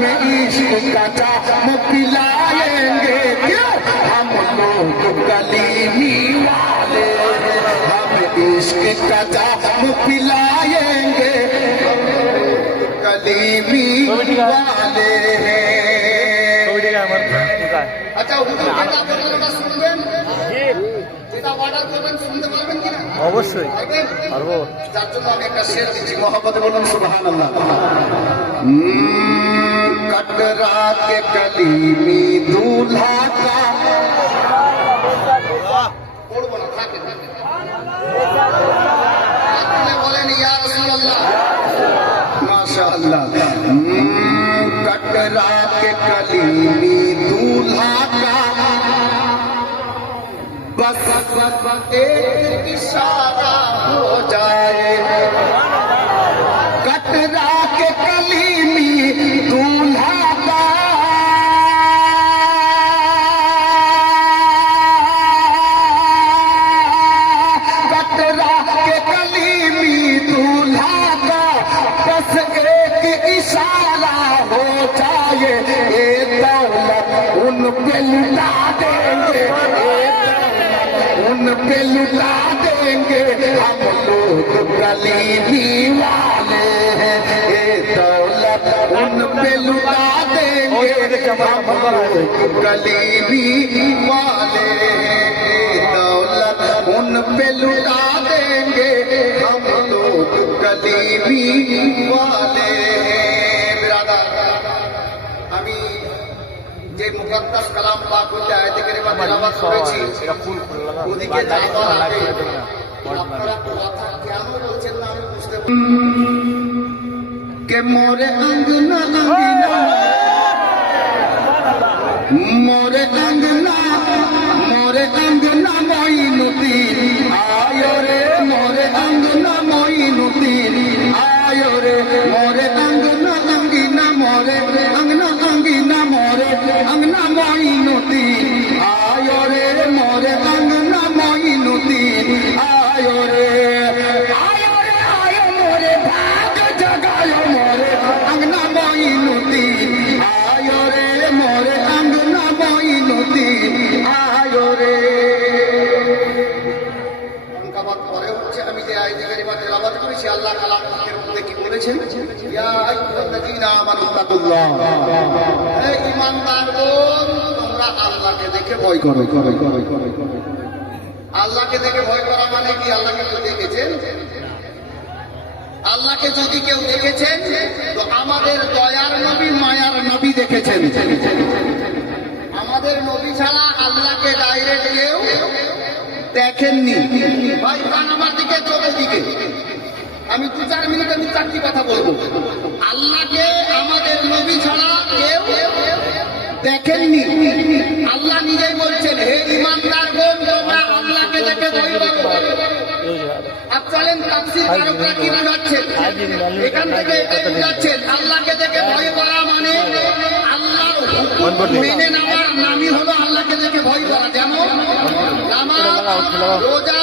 में इश्क का जाम पिलाएंगे, हम लोग कलीमी वाले हैं, हम इश्क का जाम पिलाएंगे, कलीमी वाले हैं। अच्छा যেটা অর্ডার করবেন শুনতে পারবেন কিনা? অবশ্যই পারবো। যার জন্য আমি একটা শের দিচ্ছি, মহব্বতে বলুন সুবহানাল্লাহ। कटरा के कलीमी दूल्हा का बोलें या रसूलल्लाह माशाअल्लाह। कटरा के कलीमी दूल्हा का बस एक इशारा हो जाए, कटरा के कलीमी दूल्हा का कटरा के कलीमी दूल्हा का बस एक इशारा हो जाए, ये दौलत उन पे लुटा देंगे, उन पे लुटा देंगे, हम लोग कलीमी वाले हैं, ये दौलत उन पे लुटा देंगे, हम लोग कलीमी वाले हैं, ये दौलत उन पे लुटा देंगे, हम लोग कलीमी वाले हैं। बिरादर, আমি যে মুকদ্দাস কালাম পাক হতে আয়াতে কারিমা তেলাওয়াত করেছি, ওদিকে যাওয়ার আগে আপনারা কথা কেন বলছেন না আমি বুঝতে পারি। কে মোরে অঙ্গনা অঙ্গিনা, মোরে অঙ্গনা, মোরে অঙ্গনা মঈনুদ্দিন আয়ো রে, মোরে অঙ্গনা মঈনুদ্দিন আয়ো রে, মোরে অঙ্গনা অঙ্গিনা, মোরে অঙ্গনা অঙ্গিনা, মোরে অঙ্গনা মঈনুদ্দিন আয়ো রে, মোরে অঙ্গনা মঈনুদ্দিন আয়ো রে, আয়ো রে আয়ো মোরে ভাগ জগায়ো, মোরে অঙ্গনা মঈনুদ্দিন আয়ো রে, মোরে অঙ্গনা মঈনুদ্দিন আয়ো রে। পরে হচ্ছে আমি যে আয়াতে কারিমা তেলাওয়াত করেছি, আল্লাহ কালাম পাকের মধ্যে কি বলেছেন? ইয়া আইয়ুহাল্লাযীনা আমানু তাকুল্লাহ, হে ঈমানদারগণ তোমরা আল্লাহকে দেখে ভয় করো। আল্লাহকে দেখে ভয় করা মানে কি? আল্লাহকে কেউ দেখেছেন? আল্লাহকে যদি কেউ দেখেছেন তো আমাদের দয়ার নবী মায়ার নবী দেখেছেন। আমাদের নবী ছাড়া আল্লাহকে ডাইরেক্ট কেউ দেখেননি। ভাই কান আমার দিকে, চোখের দিকে, আমি 2-4 মিনিট আমি 4টি কথা বলবো। আল্লাহকে আমাদের নবী ছাড়া কেউ দেখেননি। আল্লাহ নিজেই বলছেন, হে ঈমানদারগণ তোমরা আল্লাহকে দেখে ভয় করো। আপ চলেন তাফসীর কারকরা কি বুঝাচ্ছেন, এখান থেকে এটাই বুঝাচ্ছেন আল্লাহকে দেখে ভয় করা মানে আল্লাহর হুকুম মেনে নেওয়ার নামই হলো আল্লাহকে দেখে ভয় করা। যেমন নামাজ, রোজা,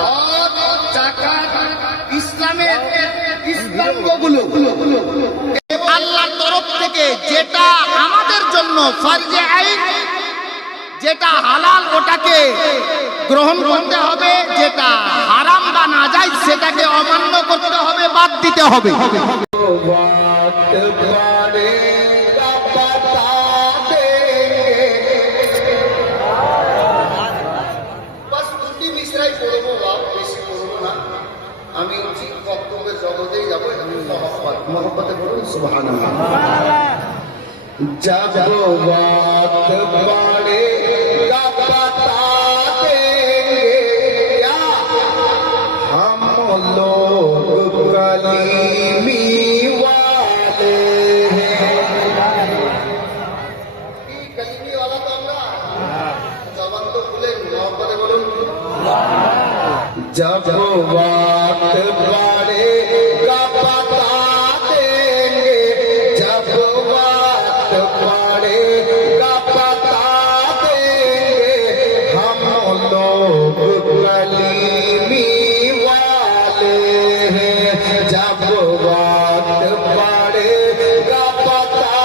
হজ, যাকাত, ইসলামের স্তম্ভগুলো আল্লাহর তরফ থেকে যেটা আমাদের জন্য ফরজে আইন, যেটা হালাল ওটাকে গ্রহণ করতে হবে, যেটা হারাম বা নাজায়েজ সেটাকে অমান্য করতে হবে, বাদ দিতে হবে। আমি ঠিক বক্তব্যের জগতেই যাবো, মহব্বতে বলুন সুবহানাল্লাহ। जब वक्त पड़ेगा बता देंगे क्या हम लोग कलीमी वाले हैं। कलीमी वाला तो আমরা জবান তো খুলে মহব্বতে বলুন। जब वक्त पड़ेगा बता देंगे, जब पड़ेगा बता देंगे हम लोग कलीमी वाले हैं। जब वक्त पड़ेगा बता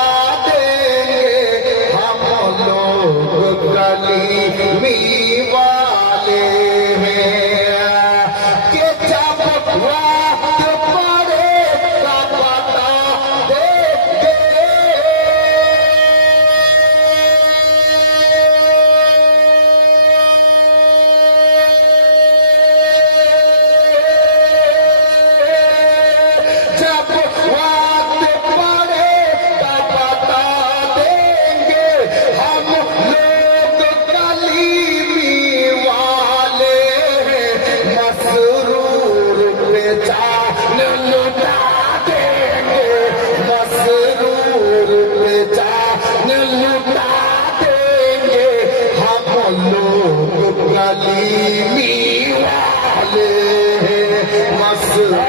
कलीमी वाले मसरूर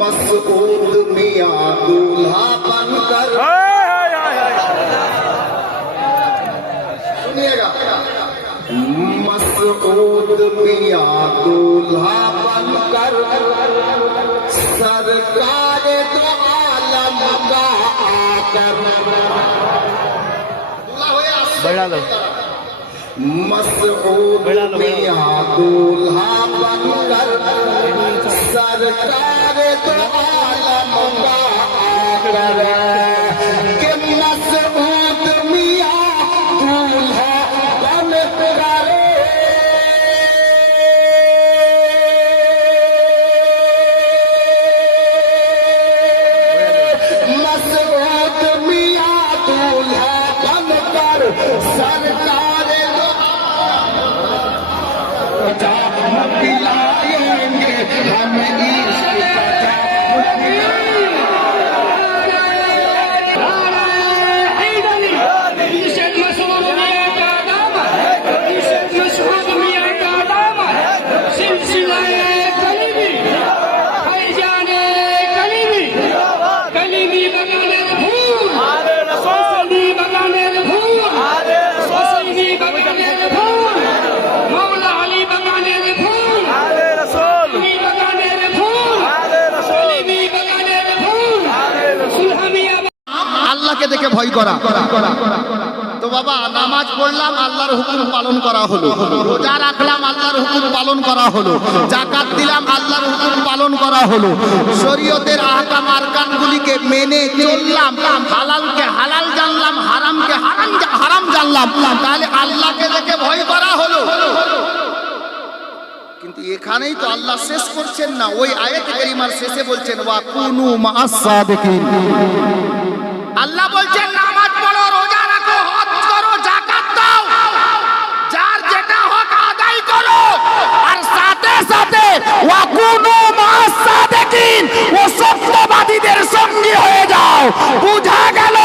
मसूद मियां दूल्हा बनकर सुनिएगा मसूद मियां दूल्हा बनकर सरकार दो आलम का आकर बढ़ा लो मसूद मियां दूल्हा बनकर सरकार दो आलम का आकर के मसूद मियां दूल्हा बनकर मसूद मियां दूल्हा बनकर सरकार दो आलम पिलाएंगे हम इश्क আল্লাহকে দেখে ভয় করা। তো বাবা নামাজ পড়লাম আল্লাহর হুকুম পালন করা হলো, রোজা রাখলাম আল্লাহর হুকুম পালন করা হলো, যাকাত দিলাম আল্লাহর হুকুম পালন করা হলো, শরীয়তের আহকাম আরকানগুলিকে মেনে চললাম, হালালকে হালাল জানলাম, হারামকে হারাম জানলাম, তাহলে আল্লাহকে দেখে ভয় করা হলো। কিন্তু এখানেই তো আল্লাহ শেষ করছেন না, ওই আয়াত কারিমার শেষে বলছেন ওয়া কুনু মা'আস সাদিকিন। আল্লাহ বলছেন নামাজ পড়ো, রোজা রাখো, হজ করো, যাকাত দাও, যার যেটা হক আদায় করো, আর সাথে সাথে ওয়া কুনু মা'আস সাদিকিন, ও সত্যবাদীদের সঙ্গী হয়ে যাও। বুঝা গেল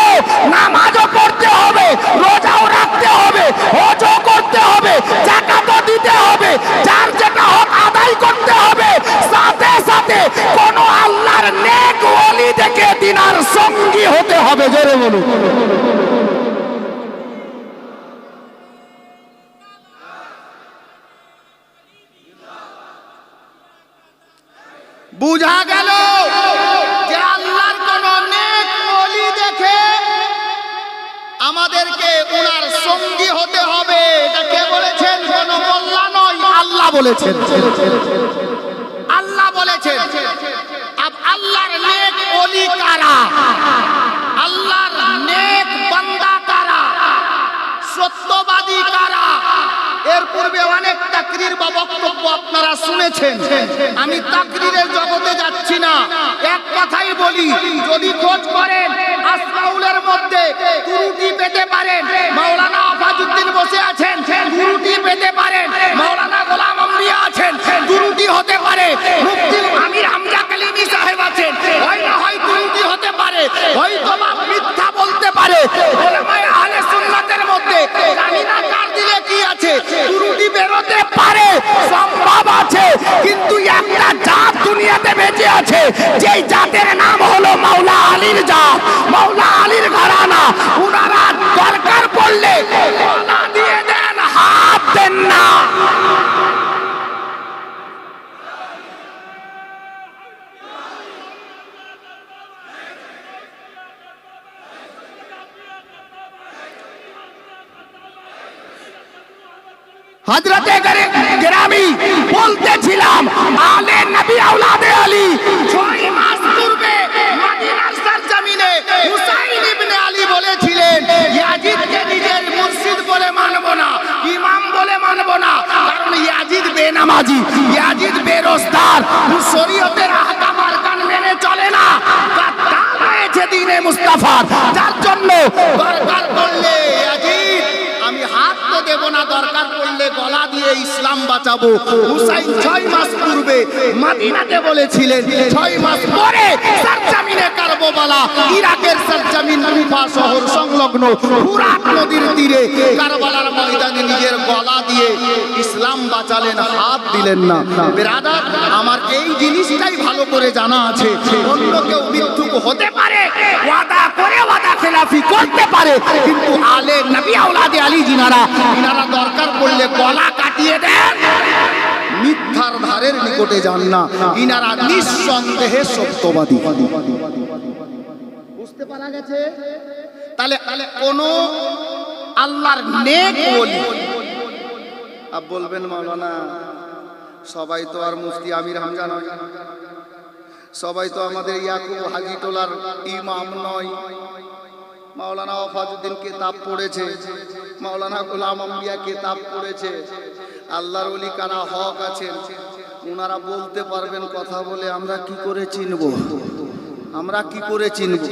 নামাজও পড়তে হবে, রোজাও রাখতে হবে, হজও করতে হবে, যাকাতও দিতে হবে, যার যেটা হক আদায় করতে হবে, সাথে সাথে কোন আল্লাহর নেক ওলি দেখে দিনার সঙ্গী হতে হবে। জোরে বলুন। বুঝা গেল যে আল্লাহর কোন নেক ওলি দেখে আমাদেরকে উনার সঙ্গী হতে হবে। এটা কে বলেছেন? কোন মোল্লা নয়, আল্লাহ বলেছেন। আল্লাহ বলেছেন। আল্লাহর নেক ওলি কারা? আল্লাহর নেক বান্দা কারা? সত্যবাদী কারা? এর পূর্বে অনেক তাকরীর বা বক্তব্য আপনারা শুনেছেন, আমি তাকরীরের জগতে যাচ্ছি না, এক কথাই বলি, যদি খোঁজ করেন আসমাউলের মধ্যে ত্রুটি পেতে পারেন, মাওলানা আফাজউদ্দিন বসে আছেন, ত্রুটি পেতে পারেন, মাওলানা গোলাম আম্বিয়া আছেন, ত্রুটি হতে পারে, মুফতি আমির হামজা কালিমি সাহেব আছেন, হয় না হয় ত্রুটি হতে পারে, হয়তো বা মিথ্যা বলতে পারে, উলামায়ে আহলে সুন্নাতের মধ্যে জানি না কার দিলে কি আছে, ত্রুটি বেরোতে পারে, সম্ভব আছে, কিন্তু এক উনারা দরকার পড়লে গলা দিয়ে দেন, হাত দেন না। হযরতে গেরামি বলতেছিলাম, আলে নবী আওলাদে আলী 6 মাস পূর্বে মদিনার সরজমিনে হুসাইন ইবনে আলী বলেছিলেন, ইয়াজিদকে নিজের মুর্শিদ বলে মানব না, ইমাম বলে মানব না, কারণ ইয়াজিদ বেনামাজি, ইয়াজিদ বেরোজগার, শরীয়তের আহকাম আরকান মেনে চলে না, গাদ্দার হয়েছে দ্বীনে মুস্তাফার। যার জন্য দরকার পড়লে ইয়াজিদ আমি হাত তো দেব না, দরকার পড়লে গলা দিয়ে ইসলাম বাঁচাবো। হুসাইন 6 মাস পূর্বে মদিনাতে বলেছিলেন, 6 মাস পরে সরজমিনে কারবালা, ইরাকের সরজমিন কুফা শহর সংলগ্ন ফুরাত নদীর তীরে কারবালার ময়দানে নিজের গলা দিয়ে ইসলাম বাঁচালেন, হাত দিলেন না। বিরাদার আমার এই জিনিসটাই ভালো করে জানা আছে, অন্য কেউ মিথ্যুক হতে পারে, ওয়াদা করে ওয়াদা খেলাফি করতে পারে, কিন্তু আলে নবী আওলাদে আলী জিনারা ইনারা দরকার পড়লে গলা কাটিয়ে দেন, মিথ্যার ধারের নিকটে যান না, ইনারা নিঃসন্দেহে সত্যবাদী। বুঝতে পারা গেছে? তাহলে কোন আল্লাহর নেক ওলি, আপ বলবেন মাওলানা সবাই তো আর মুফতি আমির হামজা নয়, সবাই তো আমাদের ইয়াকুব হাজী টোলার ইমাম নয়, মাওলানা ওয়াফাজউদ্দিন কিতাব পড়েছে, মাওলানা গোলাম আম্বিয়া কিতাব পড়েছে, আল্লাহর ওলি কারা হক আছেন, ওনারা বলতে পারবেন কথা বলে আমরা কি করে চিনব, আমরা কি করে চিনব?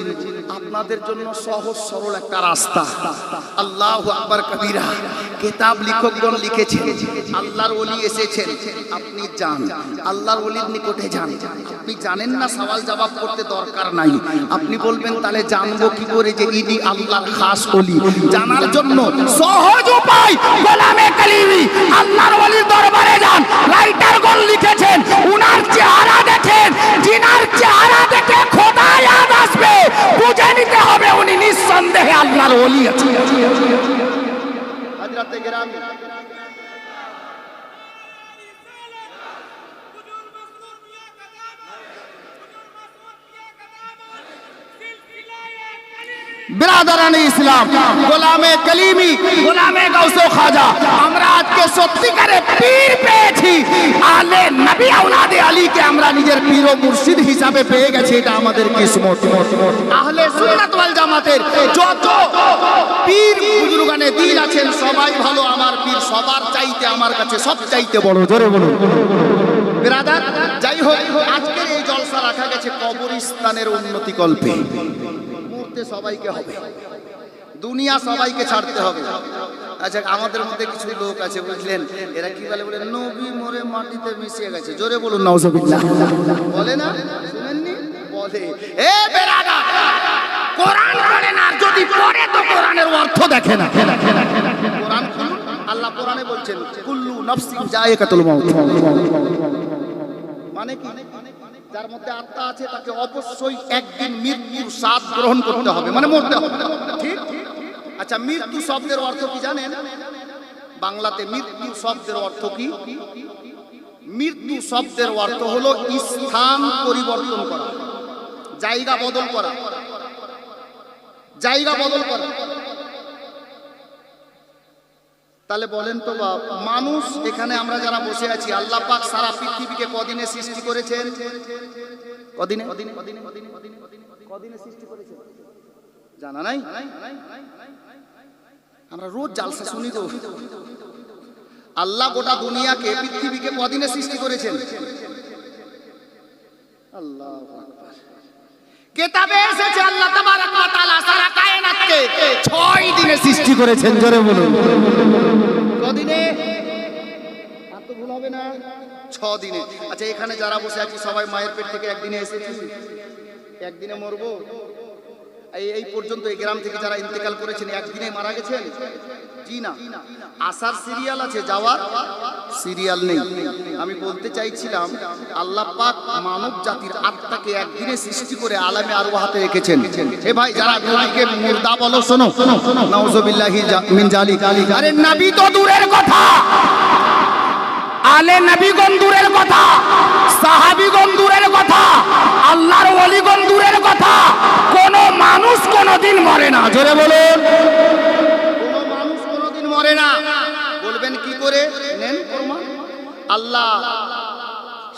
আপনাদের জন্য সহজ সরল একটা রাস্তা, আল্লাহু আকবার কবীরা, কিতাব লেখকগণ লিখেছেন, আল্লাহর ওলি এসেছেন, আপনি যান আল্লাহর ওলির নিকটে যান। আপনি জানেন না, সওয়াল জবাব করতে দরকার নাই, আপনি বলবেন তাহলে জানবো কি করে যে ইনি আল্লাহর খাস ওলি? জানার জন্য সহজ উপায়, গোলামে কালিমি আল্লাহর ওলির দরবারে যান, রাইটারগণ লিখেছেন, উনার চেহারা দেখেন, জিনার চেহারা দেখে খোদা ইয়াদ আসবে, বুঝে নিতে হবে উনি নিঃসন্দেহে আল্লাহর ওলি আছেন। হযরতে গেরামি বিরাদারানে ইসলাম, গোলামে কালিমি, গোলামে গাউসে খাজা, আমরা আজকে সত্যিকারে পীর পেয়েছি, আলে নবী আওলাদে আলীকে আমরা নিজের পীর ও মুর্শিদ হিসাবে পেয়ে গেছি, এটা আমাদের কিসমত। আহলে সুন্নাত ওয়াল জামাতের যত পীর বুজুর্গানে দিন আছেন সবাই ভালো, আমার পীর সবার চাইতে আমার কাছে সব চাইতে বড়, জোরে বলুন বিরাদার। যাই হোক, আজকের এই জলসা রাখা গেছে কবরস্থানের উন্নতি কল্পে, সবাইকে হবে, দুনিয়া সবাইকে ছাড়তে হবে। আচ্ছা, আমাদের মধ্যে কিছু লোক আছে বুঝলেন, এরা কি বলে, বলে নবী মরে মাটিতে মিশিয়ে গেছে, জোরে বলুন নাউজুবিল্লাহ, বলে না? শুনেননি? বলে। এ বেরাদা, কোরআন পড়ে না, যদি পড়ে তো কোরআনের অর্থ দেখে না। কোরআন আল্লাহ কোরআনে বলছেন, কুল্লু নাফসিন যায়কাতুল মাউত, মানে কি? যার মধ্যে আত্মা আছে তাকে অবশ্যই একদিন মৃত্যুর স্বাদ গ্রহণ করতে হবে, মানে মরতে হবে, ঠিক? আচ্ছা, মৃত্যু শব্দের অর্থ কি জানেন? বাংলাতে মৃত্যু শব্দের অর্থ কি? মৃত্যু শব্দের অর্থ হলো স্থান পরিবর্তন করা, জায়গা বদল করা, জায়গা বদল করা। তাহলে বলেন তো বাপ, মানুষ এখানে আমরা যারা বসে আছি, আল্লাহ পাক সারা পৃথিবীকে কদিনে সৃষ্টি করেছেন? কদিনে? কদিনে সৃষ্টি করেছেন জানা নাই? আমরা রোজ জালসা শুনি তো। আল্লাহ গোটা দুনিয়াকে, পৃথিবীকে কদিনে সৃষ্টি করেছেন? আল্লাহু আকবার। কিতাবে এসেছে আল্লাহ তাবারক ওয়া তাআলা সারা কায়নাতকে 6 দিনে সৃষ্টি করেছেন, জোরে বলুন। কদিনে? আর তো ভুল হবে না, 6 দিনে। আচ্ছা, এখানে যারা বসে আছি সবাই মায়ের পেট থেকে একদিনে এসেছি, একদিনে মরবো? এই পর্যন্ত এই গ্রাম থেকে যারা ইন্তেকাল করেছেন একদিনে মারা গেছেন? জি না। আসার সিরিয়াল আছে, যাওয়ার সিরিয়াল নেই। আমি বলতে চাইছিলাম আল্লাহ পাক মানব জাতির আত্মাকে একদিনে সৃষ্টি করে আলামে আরওয়াহাতে রেখেছেন। এ ভাই যারা নবীকে মুর্দা বলো, শোনো, নাউজুবিল্লাহি মিন জালিক। আরে নবী তো দূরের কথা, আলে নবীগণ দূরের কথা, সাহাবীগণ দূরের কথা, আল্লাহর ওলিগণ দূরের কথা, কোন মানুষ কোনদিন মরে না। জোরে বলুন, কোনো মানুষ কোনোদিন মরে না। বলবেন কি করে? নেন প্রমাণ। আল্লাহ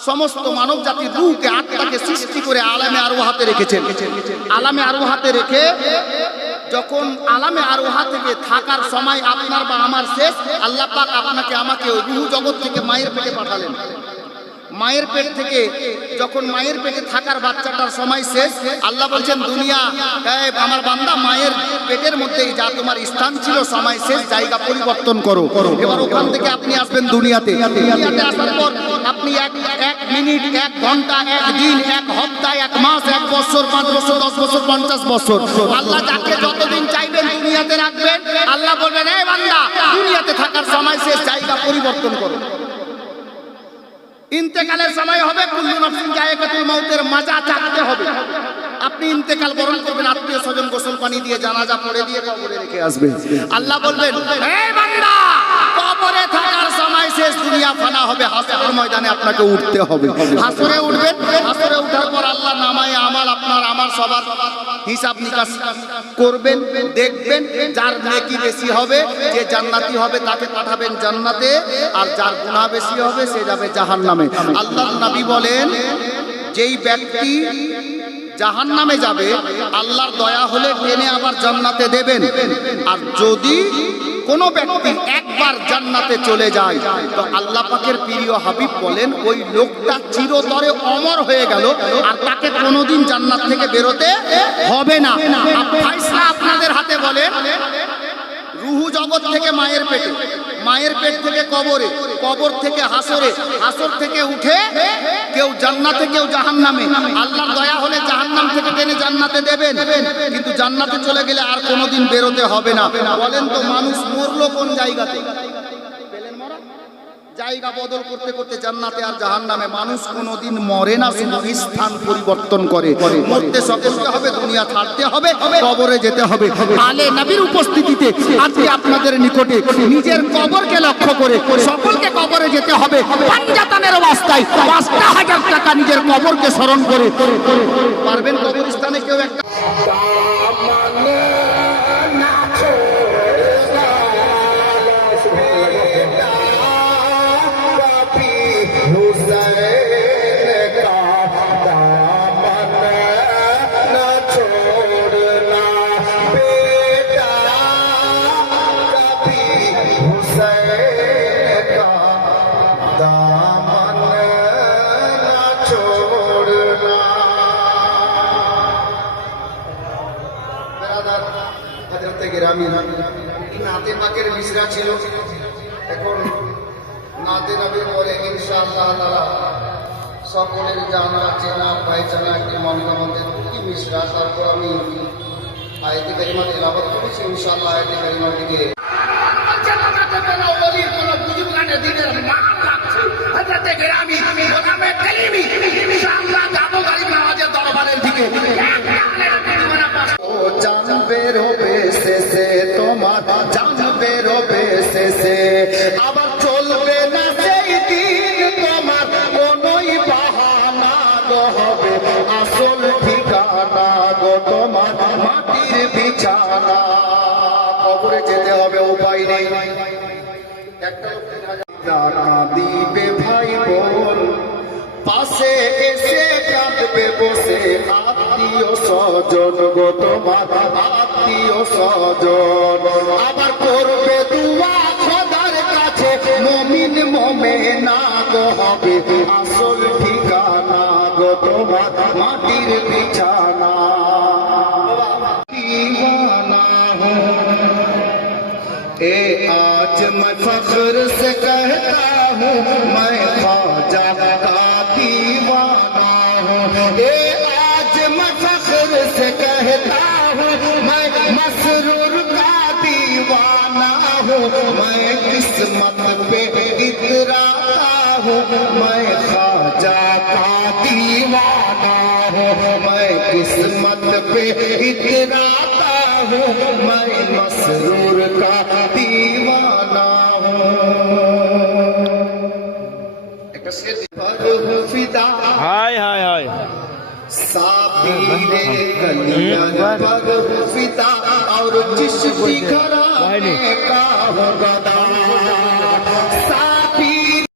সমস্ত মানব জাতির রূহকে, আত্মাকে সৃষ্টি করে আলামে আরওয়াহাতে রেখেছেন। আলামে আরওয়াহাতে রেখে যখন আলামে আরওয়াহা থেকে থাকার সময় আপনার বা আমার শেষ, আল্লাহ পাক আপনাকে আমাকে রূহ জগৎ থেকে মায়ের পেটে পাঠালেন। মায়ের পেট থেকে যখন মায়ের পেটে থাকার বাচ্চাটার সময় শেষ, আল্লাহ বলছেন দুনিয়া আমার বান্দা মায়ের পেটের মধ্যেই যা তোমার স্থান ছিল, সময় শেষ, জায়গা পরিবর্তন করো। এবার ওখান থেকে আপনি আসবেন দুনিয়াতে। দুনিয়াতে আসার পর আপনি এক মিনিট, 1 ঘন্টা, 1 দিন, 1 সপ্তাহ, 1 মাস, 1 বছর, 5 বছর, 10 বছর, 50 বছর, আল্লাহ যাকে যতদিন চাইবেন দুনিয়াতে রাখবেন। আল্লাহ বলবেন এই বান্দা দুনিয়াতে থাকার সময় শেষ, জায়গা পরিবর্তন করো। ইন্তেকালের সময় হবে কুল্লু নাফসিন যায়কাতুল মাউতের মজা চাকতে হবে। আপনি ইন্তেকাল বরণ করবেন, আত্মীয় স্বজন গোসল পানি দিয়ে জানাজা পড়ে দিয়ে কবরে রেখে আসবেন। আল্লাহ বলবেন এই বান্দা কবরে থাকার সময় শেষ, দুনিয়া ফানা হবে, হাসরের ময়দানে আপনাকে উঠতে হবে। হাসরে উঠবেন, হাসরে ওঠার পর আল্লাহ নামায়ে আমাল আপনার আমার সবার হিসাব নিকাশ করবেন, দেখবেন যার নেকি বেশি হবে, যে জান্নাতি হবে তাকে পাঠাবেন জান্নাতে, আর যার গুনাহ বেশি হবে সে যাবে জাহান্নামে। আল্লাহর নবী বলেন যেই ব্যক্তি জাহান্নামে যাবে আল্লাহর দয়া হলে টেনে আবার জান্নাতে দেবেন। আর যদি কোন ব্যক্তি একবার জান্নাতে চলে যায় তো আল্লাহ পাকের প্রিয় হাবিব বলেন ওই লোকটা চিরতরে অমর হয়ে গেল, আর তাকে কোনোদিন জান্নাত থেকে বেরোতে হবে না। ফায়সালা আপনাদের হাতে। বলেন রুহু জগৎ থেকে মায়ের পেটে, মায়ের পেট থেকে কবরে, কবর থেকে হাসরে, হাসর থেকে উঠে কেউ জান্নাতে কেউ জাহান্নামে। আল্লাহর দয়া হলে জাহান্নাম থেকে টেনে জান্নাতে দেবেন, কিন্তু জান্নাতে চলে গেলে আর কোনোদিন বেরোতে হবে না। বলেন তো মানুষ মরলো কোন জায়গাতে? জায়গা বদল করতে করতে জান্নাতে আর জাহান্নামে। মানুষ কোনোদিন মরে না, শুধু স্থান পরিবর্তন করে। মরতে সকলকে হবে, দুনিয়া ছাড়তে হবে, কবরে যেতে হবে। আলে নবীর উপস্থিতিতে আজকে আপনাদের নিকটে নিজের কবরকে লক্ষ্য করে সকলকে কবরে যেতে হবে। পাঞ্জাতানের অবস্থায় ৫,০০০ টাকা নিজের কবরকে স্মরণ করে পারবেন কবরস্থানে কেউ একটা নাতে পাকের মিশরা ছিল। এখন নাতে নবী বলে ইনশাআল্লাহ তাআলা সকলের জানা চেনা পায়চানা একটি মন্ত্রমন্ত্রের কি মিশরা। তারপর আমি আয়াতে কারিমা তেলাওয়াত করেছি। ইনশাআল্লাহ আয়াতে কারিমা থেকে জানবে রবে শেষে, তোমার জানবে রবে শেষে, আবার চলবে না সেই দিন তোমার কোনই বাহানা গো, হবে আসল ঠিকানা গো তোমার মাটির বিছানা। কবরে যেতে হবে, উপায় নেই। একটা দিবে ভাই বোন পাশে এসে কাঁদবে বসে, আত্মীয় স্বজন গো তোমার আত্মীয় স্বজন। আবার করবে দুয়া খোদার কাছে মুমিন মুমিনা গো, হবে আসল ঠিকানা গো তোমার মাটির বিছানা। दीवाना हूँ ए आज मैं फख्र से कहता हूँ, मैं ख्वाजा का दीवाना हूँ। ए आज मैं फख्र से कहता हूँ, दीवाना हूँ मैं किस्मत पे इतराता हूँ मैं ख्वाजा का दीवाना हूँ मैं किस्मत पे इतराता हूँ मैं मसरूर का दीवाना हूँ पर हूँ फिदा हाय हाय हाय साबीरे गलियां पर हूँ फिदा और चिश्ती घराने का हूँ गदा